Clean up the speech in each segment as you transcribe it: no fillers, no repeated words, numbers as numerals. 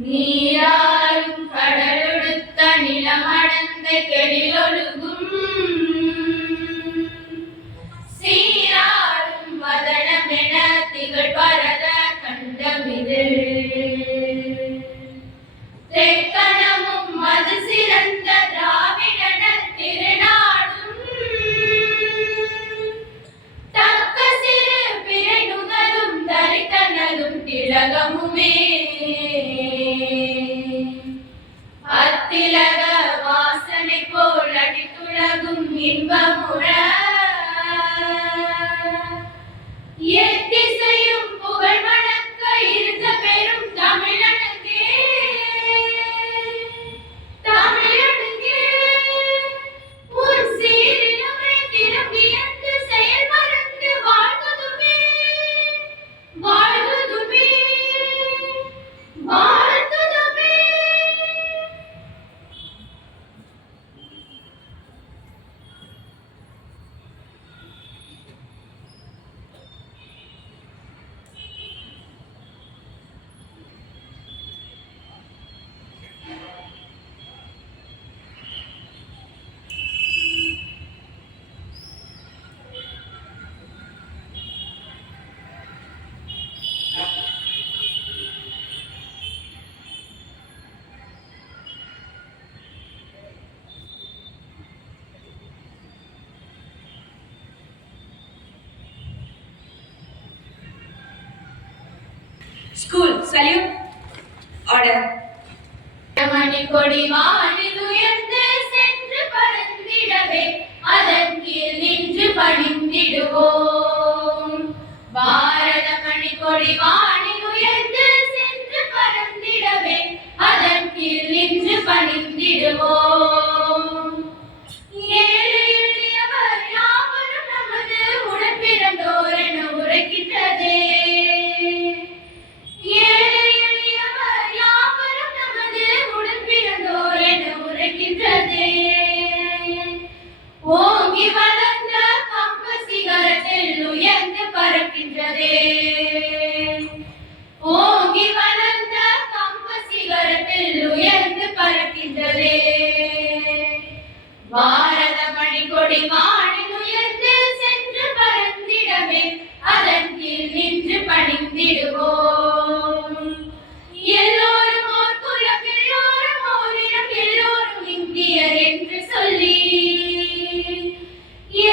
நீராடும் கடலொடுத்த நிலமடந்த கெடிலொழுகும் சீராடும் வதனமென திகழ் பரத கண்டமிது தெக்கணமும் மது சிறந்த திராவிடன திருநாடும் தக்க சிறு பிறை நுகரும் தரித்தனதும் திலகமுமே அத்திலக வாசனை போல் அடித்துலகும் இன்பமுற எத்திசையும் புகழ் வணக்க இருந்த பெரும் தமிழனுக்கே உன் சீரிலுமை திரும்பியந்து செயல் மறந்து வாழ்வதுமே வாழ்வதுமே வாழ்வதுமே. School, salute, order. மணி கொடி வானில் உயர்ந்து சென்று பறந்திடவே அதன் கீழ் நின்று பணிந்திடுவோம். பாரத மணி கொடி வானில் உயர்ந்து சென்று பறந்திடவே அதன் கீழ் நின்று பணிந்திடுவோம். ஏழை எளியவர் யாவரும் நமது உடன் பிறந்தோர் என உரைக்கின்றதே. ஓங்கி வளர்ந்த கம்ப சிகரத்தில் உயர்ந்து பறக்கின்றதே. ஓங்கி வளர்ந்த கம்ப சிகரத்தில் உயர்ந்து பறக்கின்றதே. பாரத மணிக்கொடி வானில் உயர்ந்து சென்று பறந்திடவே அதன் கீழ் நின்று பணிந்திடுவோம். எல்லோரும் ஓர் குலம், எல்லோரும் ஓரினம், எல்லோரும் இந்தியர் என்று சொல்லி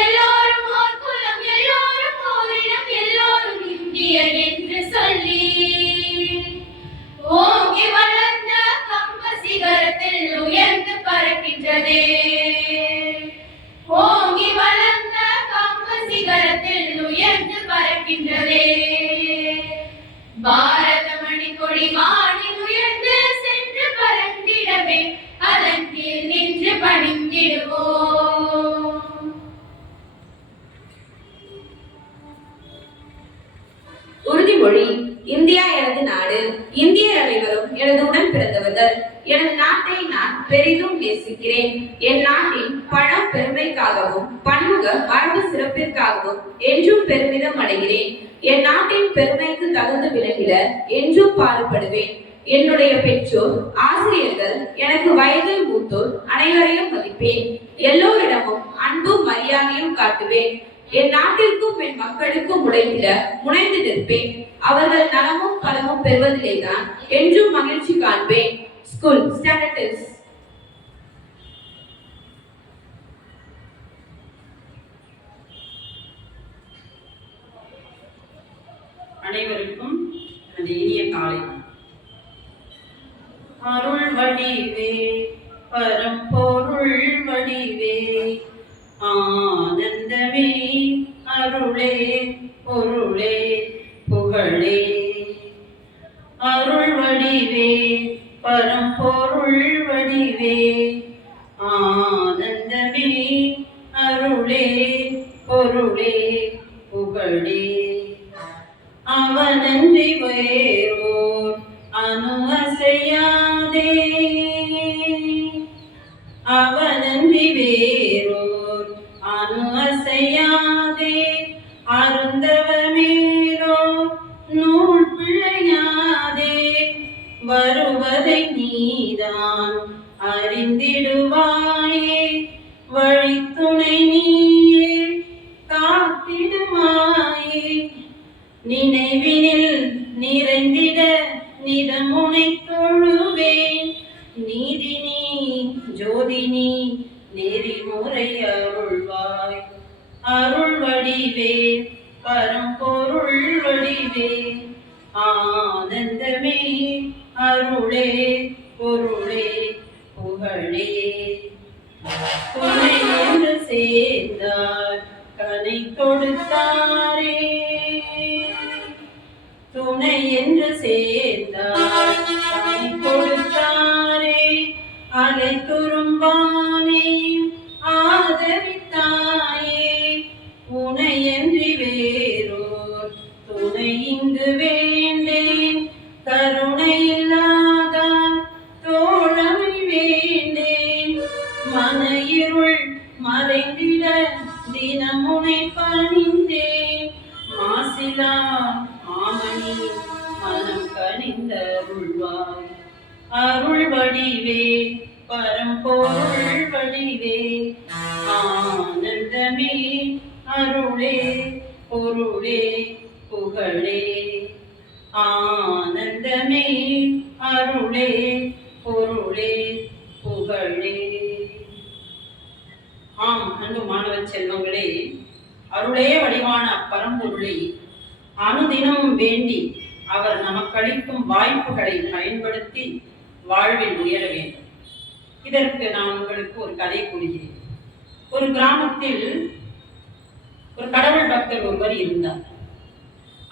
எல்லோரும் ஓர் குலம், எல்லோரும் ஓரினம், எல்லோரும் இந்தியர் என்று சொல்லி ஓங்கி வளர்ந்த கம்ப சிகரத்தில் உயர்ந்து பறக்கின்றதே. ஓங்கி வளர்ந்த கம்ப சிகரத்தில் உயர்ந்து பறக்கின்றதே. பாரத மணிக்கொடி வானில் உயர்ந்து சென்று பறந்திடவே அதன் கீழ் நின்று பணிந்திடுவோம். உறுதிமொழி. இந்தியா எனது நாடு, இந்தியர் அனைவரும் எனது உடன் பிறந்தவர்கள். எனது நாட்டை நான் பெரிதும் நேசிக்கிறேன். என் நாட்டின் பழம் பெருமைக்காகவும் பன்முக மரபு சிறப்பிற்காகவும் என்றும் பெருமிதம் அடைகிறேன். என் நாட்டின் பெருமைக்கு தகுந்து விளங்கிட என்றும் பாடுபடுவேன். என்னுடைய பெற்றோர், ஆசிரியர்கள், எனக்கு வயதில் மூத்தோர் அனைவரையும் மதிப்பேன். எல்லோரிடமும் அன்பும் மரியாதையும் காட்டுவேன். என் நாட்டிற்கும் என் மக்களுக்கும் உழைத்திட முனைந்து நிற்பேன். அவர்கள் நலமும் பலமும் பெறுவதிலேதான் என்றும் மகிழ்ச்சி காண்பேன். School standards. அனைவருக்கும் எனது இனிய காலை. அருள் வடிவே பரம்பொருள் வடிவே ஆனந்தமே அருளே பொருளே புகழே. அருள் வடிவே பரம்பொருள் வடிவே ஆனந்தமே அருளே பொருளே புகழே. அவனன்றி வேறோர் அணு அசையாதே. அவனன்றி வேறோர் அணு அசையாதே. அருந்தவ மேலோ வருவதை நீதான் அறிந்திடுவாயே, வழித்துணை நீயே காத்திடுவாயே. நினைவினில் நிறைந்திட நிதமுனை தொழுவேன், நீதினி ஜோதினி நெறிமுறை அருள்வாய். அருள் வடிவே பரம்பொருள் வடிவே, ஆனந்தமே அருளே பொருளே புகழே. துணை என்று சேர்ந்தார் கனை கொடுத்தாரே, துணை என்று சேர்ந்தார் கனை கொடுத்தாரே. அலை துரும்பானே ஆதரித்தாயே, உனையன்றி வேறோர் துணை இங்கு வேண்டேன். கருணை இல்லாதார் தோழமை வேண்டேன், மன இருள் மறைந்திட தினமுனை பணிந்தேன். மாசிலா மாமணி மனம் கனிந்தருள்வாய். அருள் வடிவே பரம்பொருள் வடிவே, ஆனந்தமே அருளே பொருளே புகழே. ஆனந்தமே அருளே பொருளே புகழே. ஆம், அன்பு மாணவ செல்வங்களே, அருளே வடிவான அப்பரம்பொருளை அனுதினமும் வேண்டி அவர் நமக்களிக்கும் வாய்ப்புகளை பயன்படுத்தி வாழ்வில் உயர வேண்டும். இதற்கு நான் உங்களுக்கு ஒரு கதை கூறுகிறேன். ஒரு கிராமத்தில் ஒரு கடவுள் பக்தர் ஒருவர் இருந்தார்.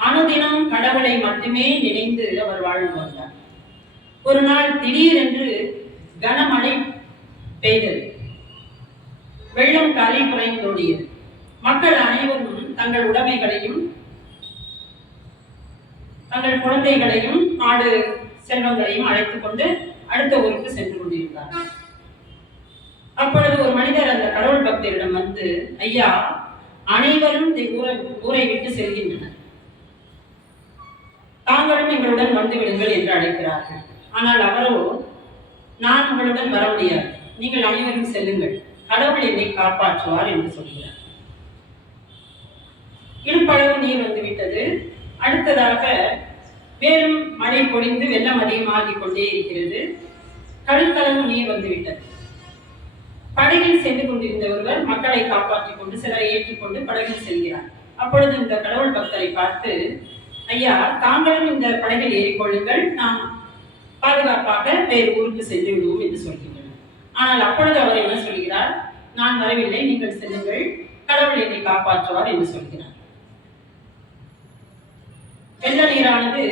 அனுதினம் கடவுளை மட்டுமே நினைந்து அவர் வாழ்ந்து வந்தார். ஒரு நாள் திடீரென்று கனமழை பெய்தது. வெள்ளம் கரை புரைந்தோடியது. மக்கள் அனைவரும் தங்கள் உடைமைகளையும் தங்கள் குழந்தைகளையும் ஆடு செல்வங்களையும் அழைத்துக் கொண்டு அடுத்த ஊருக்கு சென்று கொண்டிருந்தார்கள். அப்பொழுது ஒரு மனிதர் அந்த கடவுள் பக்தரிடம் வந்து, ஐயா, அனைவரும் ஊரை விட்டு செல்கின்றனர், தாங்களும் எங்களுடன் வந்து விடுங்கள் என்று அழைக்கிறார்கள். ஆனால் அவரோ, நான் உங்களுடன் வர முடியாது, நீங்கள் அனைவரும் செல்லுங்கள், கடவுள் என்னை காப்பாற்றுவார் என்று சொல்கிறார். இடுப்பளவு நீர் வந்துவிட்டது. அடுத்ததாக மேலும் மழை பொழிந்து வெள்ளம் அதிகமாகிக் கொண்டே இருக்கிறது. கழுத்தளவு நீர் வந்துவிட்டது. படகில் சென்று கொண்டிருந்த ஒருவர் மக்களை காப்பாற்றிக் கொண்டு சிலரை ஏற்றிக்கொண்டு படகில் செல்கிறார். அப்பொழுது இந்த கடவுள் பக்தரை பார்த்து, ஐயா, தாங்களும் இந்த படகில் ஏறிக்கொள்ளுங்கள், நாம் பாதுகாப்பாக வேறு ஊருக்கு சென்று விடுவோம் என்று சொல்கின்றனர். ஆனால் அப்பொழுது அவர் என்ன சொல்கிறார், நான் வரவில்லை, நீங்கள் செல்லுங்கள், கடவுள் என்னை காப்பாற்றுவார் என்று சொல்கிறார். வெள்ள நீரானது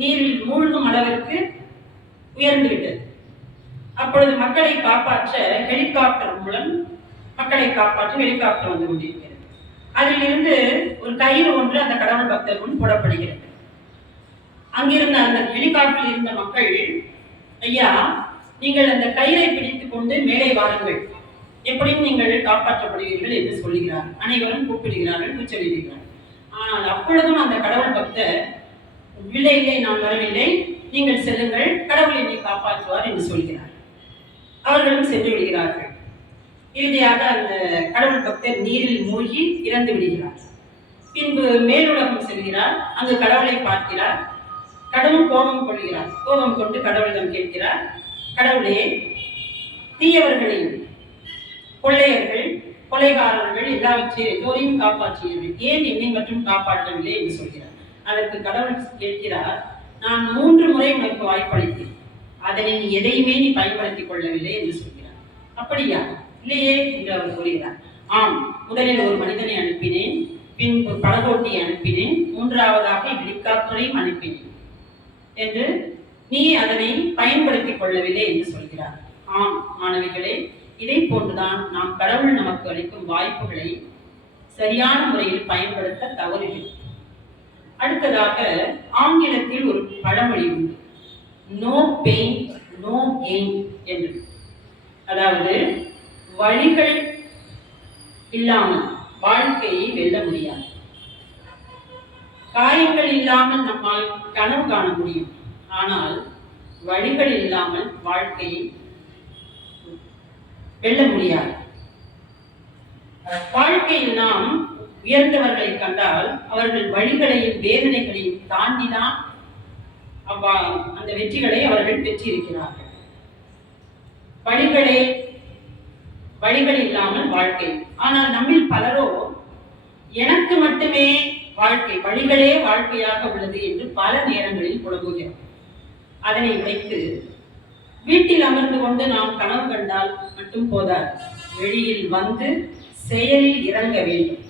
நீரில் மூழ்கும் அளவிற்கு உயர்ந்துவிட்டது. அப்பொழுது மக்களை காப்பாற்ற ஹெலிகாப்டர் மூலம் மக்களை காப்பாற்ற ஹெலிகாப்டர் வந்து கொண்டிருக்கிறது. அதிலிருந்து ஒரு கயிறு ஒன்று அந்த கடவுள் பக்தர் முன் போடப்படுகிறது. அங்கிருந்த அந்த ஹெலிகாப்டரில் இருந்த மக்கள், ஐயா, நீங்கள் அந்த கயிறை பிடித்துக் கொண்டு மேலே வாருங்கள், எப்படியும் நீங்கள் காப்பாற்றப்படுவீர்கள் என்று சொல்கிறார். அனைவரும் கூப்பிடுகிறார்கள், கூச்சலிடுகிறார்கள். ஆனால் அப்பொழுதும் அந்த கடவுள் பக்தர், இல்லை இல்லை, நான் வரவில்லை, நீங்கள் செல்லுங்கள், கடவுள் என்னை காப்பாற்றுவார் என்று சொல்கிறார். அவர்களும் சென்று விடுகிறார்கள். இறுதியாக அந்த கடவுள் பக்தர் நீரில் மூழ்கி இறந்து விடுகிறார். பின்பு மேலுலகம் செல்கிறார். அங்கு கடவுளை பார்க்கிறார். கடவுள் கோபம் கொள்கிறார். கோபம் கொண்டு கடவுளிடம் கேட்கிறார், கடவுளே, தீயவர்களையும் கொள்ளையர்கள் கொலைகாரர்கள் எல்லாவற்றையும் எல்லோரையும் காப்பாற்றியவர்கள், ஏன் என்னை மட்டும் காப்பாற்றவில்லை என்று சொல்கிறார். அதற்கு கடவுள் கேட்கிறார், நான் 3 முறை உனக்கு வாய்ப்பளித்தேன், அதனை நீ எதையுமே நீ பயன்படுத்திக் கொள்ளவில்லை என்று சொல்கிறார். அப்படியா? இல்லையே என்று அவர் கூறுகிறார். ஆம், முதலில் ஒரு மனிதனை அனுப்பினேன், பின்பு படகோட்டியை அனுப்பினேன், 3ஆவதாக ஹெலிகாப்டரையும் அனுப்பினேன் என்று நீ அதனை பயன்படுத்திக் கொள்ளவில்லை என்று சொல்கிறார். ஆம் மாணவிகளே, இதை போன்றுதான் நாம் கடவுள் நமக்கு அளிக்கும் வாய்ப்புகளை சரியான முறையில் பயன்படுத்த தவறுகிறோம். அடுத்ததாக ஆங்கிலத்தில் ஒரு பழமொழி உண்டு, நோ பெயின் நோ கெயின் என்று. அதாவது, வழிகள் இல்லாமல் வாழ்க்கையை வெல்ல முடியாது. காயங்கள் இல்லாமல் நம்மால் கனவு காண முடியும், ஆனால் வழிகள் இல்லாமல் வாழ்க்கையை வெல்ல முடியாது. வாழ்க்கையில் நாம் உயர்ந்தவர்களை கண்டால் அவர்கள் வழிகளையும் வேதனைகளையும் தாண்டிதான் அந்த வெற்றிகளை அவர்கள் பெற்றிருக்கிறார்கள். வழிகள் இல்லாமல் வாழ்க்கை. ஆனால் நம்மில் பலரோ எனக்கு மட்டுமே வாழ்க்கை, வழிகளே வாழ்க்கையாக உள்ளது என்று பல நேரங்களில் புலம்புகிறோம். அதனை வைத்து வீட்டில் அமர்ந்து கொண்டு நாம் கனவு கண்டால் மட்டும் போதாது, வெளியில் வந்து செயலில் இறங்க வேண்டும்.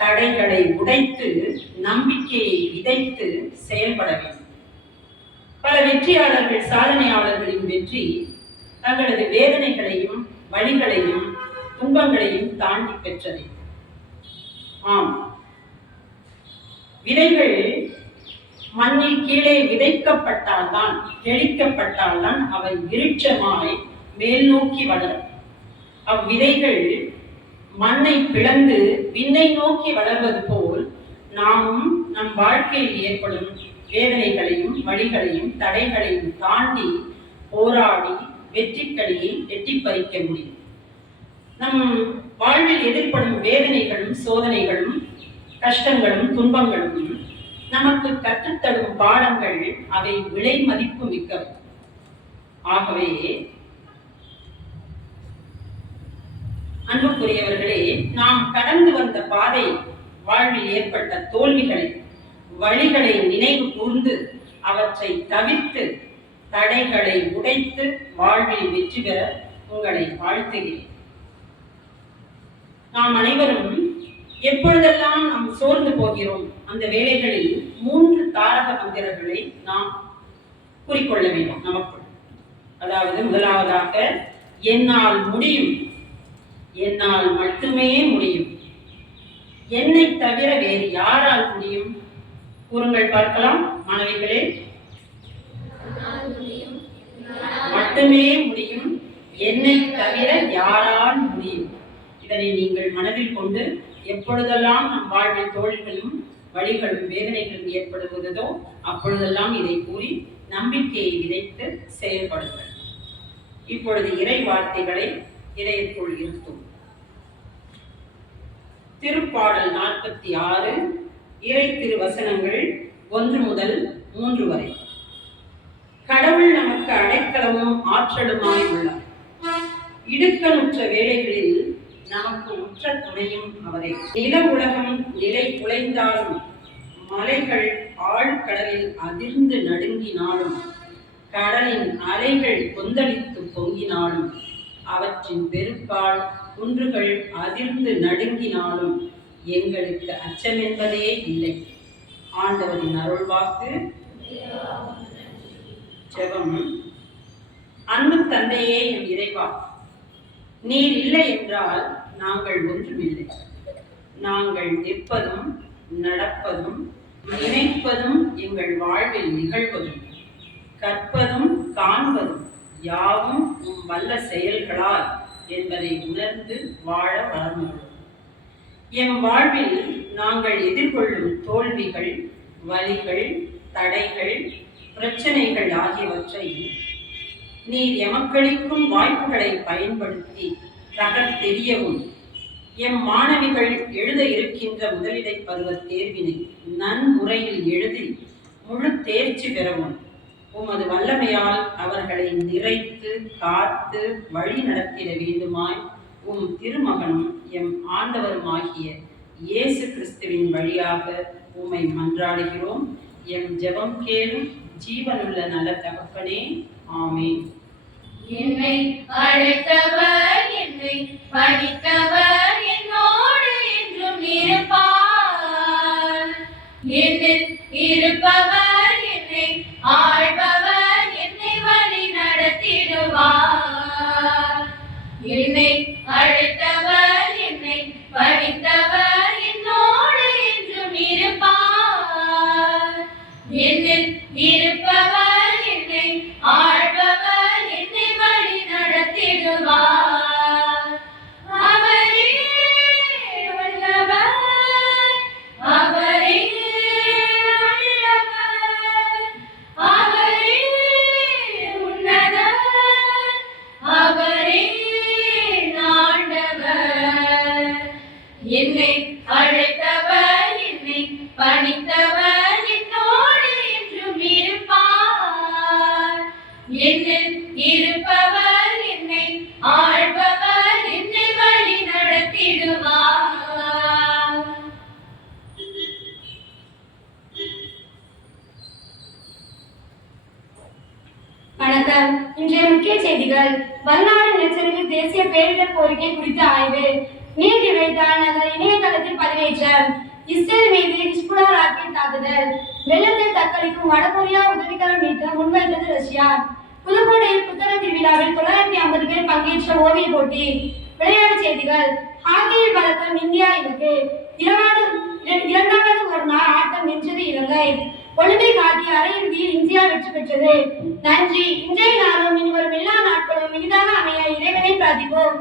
தடைகளை உடைத்து நம்பிக்கையை விதைத்து செயல்பட வேண்டும். பல வெற்றியாளர்கள், சாதனையாளர்களின் வெற்றி தங்களது வேதனைகளையும் வழிகளையும் துன்பங்களையும் தாண்டி பெற்றதை. ஆம், விதைகள் மண்ணில் கீழே விதைக்கப்பட்டால்தான், தெளிக்கப்பட்டால்தான் அவை விருட்சமாய் மேல் நோக்கி வளரும். அவ்விதைகள் மண்ணை பிளந்து விண்ணை நோக்கி வளர்வது போல் நாமும் நம் வாழ்க்கையில் ஏற்படும் வேதனைகளையும் வழிகளையும் தடைகளையும் தாண்டி போராடி வெற்றிக்கடியை எட்டி பறிக்க முடியும். நம் வாழ்வில் எதிர்ப்படும் வேதனைகளும் சோதனைகளும் கஷ்டங்களும் துன்பங்களும் நமக்கு கற்றுத்தரும் பாடங்கள், அவை விலை மதிப்பு மிக்கவை. ஆகவே அன்புக்குரியவர்களே, நாம் கடந்து வந்த பாதை, வாழ்வில் ஏற்பட்ட தோல்விகளை வழிகளை நினைவு கூர்ந்து அவற்றை தவிர்த்து தடைகளை உடைத்து வாழ்வில் வெற்றி பெற உங்களை வாழ்த்துகிறேன். நாம் அனைவரும் எப்பொழுதெல்லாம் நாம் சோர்ந்து போகிறோம் அந்த வேளைகளில் 3 தாரக மந்திரங்களை நாம் கூறிக்கொள்ள வேண்டும் நமக்குள். அதாவது, முதலாவதாக என்னால் முடியும், என்னால் மட்டுமே முடியும். என்னை தவிர வேறு யாரால் முடியும்? கூறுங்கள் பார்க்கலாம் மாணவிகளே. மட்டுமே முடியும், என்னை தவிர யாரால் முடியும். இதனை நீங்கள் மனதில் கொண்டு எப்பொழுதெல்லாம் நம் வாழ்வில் தோல்விகளும் வழிகளும் வேதனைகளும் ஏற்படுவதோ அப்பொழுதெல்லாம் இதை கூறி நம்பிக்கையை விதைத்து செயல்படுங்கள். இப்பொழுது இறை வார்த்தைகளை இதயத்துள் இருத்தும். திருப்பாடல் 46 இறை திருவசனங்கள் 1 முதல் 3 வரை. கடவுள் நமக்கு அடைக்கலமும் ஆற்றலுமாய் உள்ளார். இடுக்கணுற்ற வேளைகளில் நமக்கு உற்ற துணையும் அவரே. நில உலகம் நிலை குலைந்தாலும், மலைகள் ஆழ்கடலில் அதிர்ந்து நடுங்கினாலும், கடலின் அலைகள் கொந்தளித்து பொங்கினாலும், அவற்றின் பெருப்பால் குன்றுகள் அதிர்ந்து நடுங்கினாலும் எங்களுக்கு அச்சம் என்பதே இல்லை. ஆண்டவரின் அருள்வாக்கு. ஜெபம். அன்பு தந்தையே, என் இறைவா, நீர் இல்லை என்றால் நாங்கள் ஒன்றுமில்லை. நாங்கள் நிற்பதும் நடப்பதும் நினைப்பதும் எங்கள் வாழ்வில் நிகழ்வதும் கற்பதும் காண்பதும் யாவும் உம் வல்ல செயல்களால் என்பதை உணர்ந்து வாழ வளர்ந்தோம். எம் வாழ்வில் நாங்கள் எதிர்கொள்ளும் தோல்விகள், வலிகள், தடைகள், பிரச்சனைகள் ஆகியவற்றை நீர் எமக்களிக்கும் வாய்ப்புகளை பயன்படுத்தி தகர்த்தெறியவும், எம் மாணவிகள் எழுத இருக்கின்ற முதலிடை பருவ தேர்வினை நன்முறையில் எழுதி முழு தேர்ச்சி பெறவும் உமது வல்லமையால் அவர்களை நிறைத்து காத்து வழி நடத்திட வேண்டுமாய் உம் திருமகனும் எம் ஆண்டவருமாகிய இயேசு கிறிஸ்துவின் வழியாக உம்மை மன்றாடுகிறோம். எம் ஜெபம் கேளும் ஜீவனுள்ள நல்ல தகப்பனே. ஆமென். என்னை அழைத்தவர், என்னை படித்தவர், என்னோடு என்றும் இருப்பார். என்னில் இருப்பவர், என்னை ஆள்பவர், என்னை வழி நடத்திடுவார். என்னை அழைத்தவர், என்னை படித்தவர், என்னோடு என்றும் இருப்பார். என்னில் இருப்பவர், என்னை ஆள்பவர், என்னை வழி நடத்திடுவார். அவரே வல்லவர், அவரே வல்லவர், அவரே வணக்கம். இன்றைய முக்கிய செய்திகள். வல்லாறு நிலச்சரிவு தேசிய பேரிடர் கோரிக்கை குறித்த ஆய்வு. நீதி வைத்தால் நகர் இணையதளத்தில் பதிவேற்றம். இஸ்ரேல் மீது ஹிஸ்புல்லா ராக்கெட் தாக்குதல். வெள்ளத்தில் தத்தளிக்கும் வடகொரியா உதவிக்கரம் நீட்ட முன்வைத்தது ரஷ்யா. புதுக்கோட்டையில் புத்தக திருவிழாவில் 950 பேர் பங்கேற்ற ஓவிய போட்டி. விளையாட்டுச் செய்திகள். ஹாக்கியில் பதக்கம் இந்தியா இலக்கு. இரண்டாவது ஒரு நாள் ஆட்டம் வென்றது இலங்கை. ஒலிம்பிக் ஹாக்கி அரையிறுதியில் இந்தியா வெற்றி பெற்றது. நன்றி. இன்றைய நாளும் இனிவரும் எல்லா நாட்களும் இனிதாக அமைய இறைவனை பிரார்த்திப்போம்.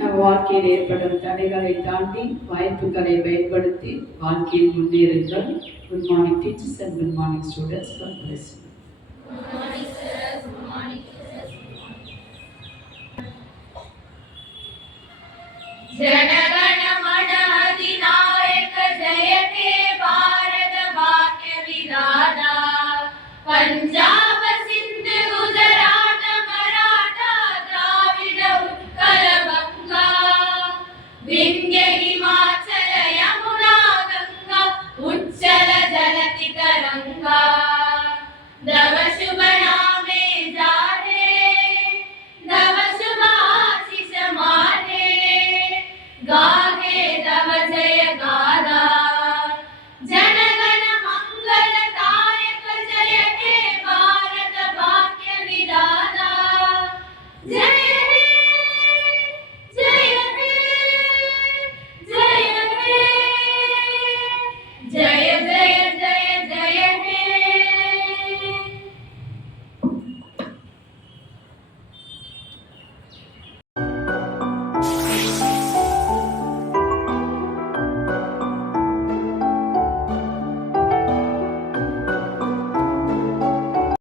நம் வாழ்க்கையில் ஏற்படும் தடைகளை தாண்டி வாய்ப்புகளை பயன்படுத்தி வாழ்க்கையில் முன்னேறுங்கள். Good morning teachers and good morning students. God bless you. Jan